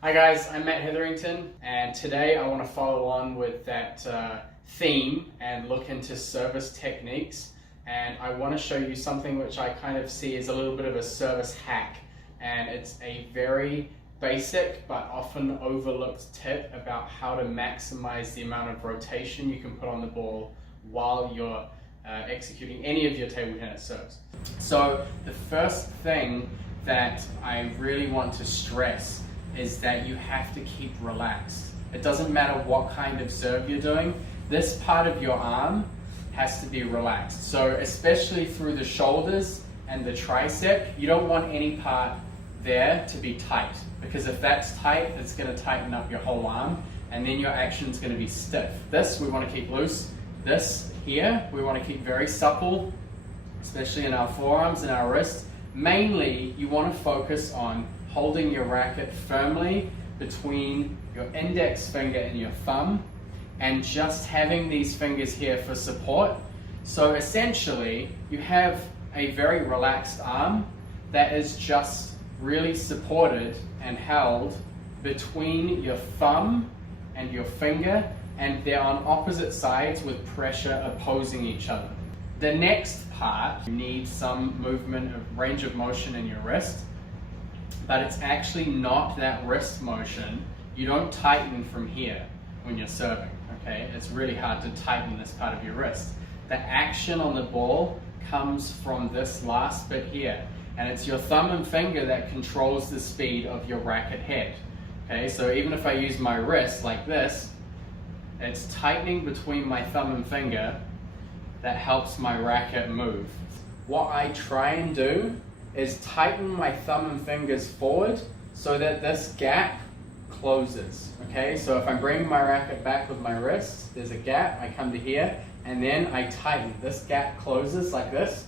Hi guys, I'm Matt Hetherington, and today I want to follow on with that theme and look into service techniques. And I want to show you something which I kind of see as a little bit of a service hack, and it's a very basic but often overlooked tip about how to maximize the amount of rotation you can put on the ball while you're executing any of your table tennis serves. So the first thing that I really want to stress is that you have to keep relaxed. It doesn't matter what kind of serve you're doing, this part of your arm has to be relaxed. So especially through the shoulders and the tricep, you don't want any part there to be tight, because if that's tight, it's going to tighten up your whole arm and then your action's going to be stiff. This we want to keep loose. This here we want to keep very supple, especially in our forearms and our wrists. Mainly you want to focus on holding your racket firmly between your index finger and your thumb, and just having these fingers here for support. So essentially you have a very relaxed arm that is just really supported and held between your thumb and your finger, and they're on opposite sides with pressure opposing each other. The next part, you need some movement of range of motion in your wrist, but it's actually not that wrist motion. You don't tighten from here when you're serving, okay? It's really hard to tighten this part of your wrist. The action on the ball comes from this last bit here, and it's your thumb and finger that controls the speed of your racket head, okay? So even if I use my wrist like this, it's tightening between my thumb and finger that helps my racket move. What I try and do is tighten my thumb and fingers forward so that this gap closes, okay? So if I'm bringing my racket back with my wrist, there's a gap, I come to here, and then I tighten. This gap closes like this.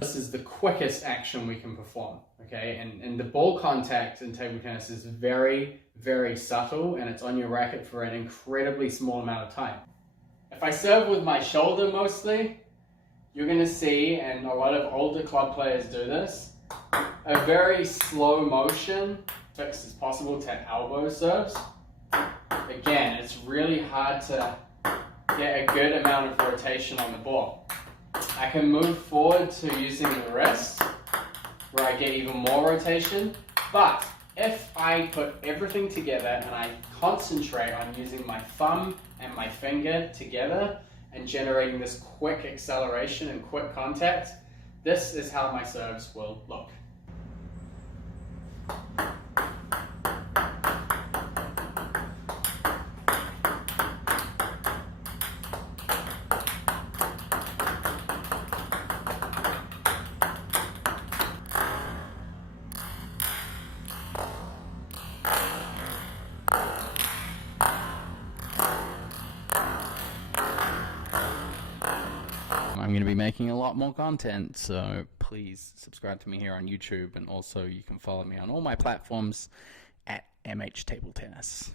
This is the quickest action we can perform, okay? And the ball contact in table tennis is very, very subtle, and it's on your racket for an incredibly small amount of time. If I serve with my shoulder mostly, you're going to see, and a lot of older club players do this, a very slow motion, fixed as possible to elbow serves. Again, it's really hard to get a good amount of rotation on the ball. I can move forward to using the wrist, where I get even more rotation, but if I put everything together and I concentrate on using my thumb and my finger together and generating this quick acceleration and quick contact, this is how my serves will look. I'm going to be making a lot more content, so please subscribe to me here on YouTube, and also you can follow me on all my platforms at MHTableTennis.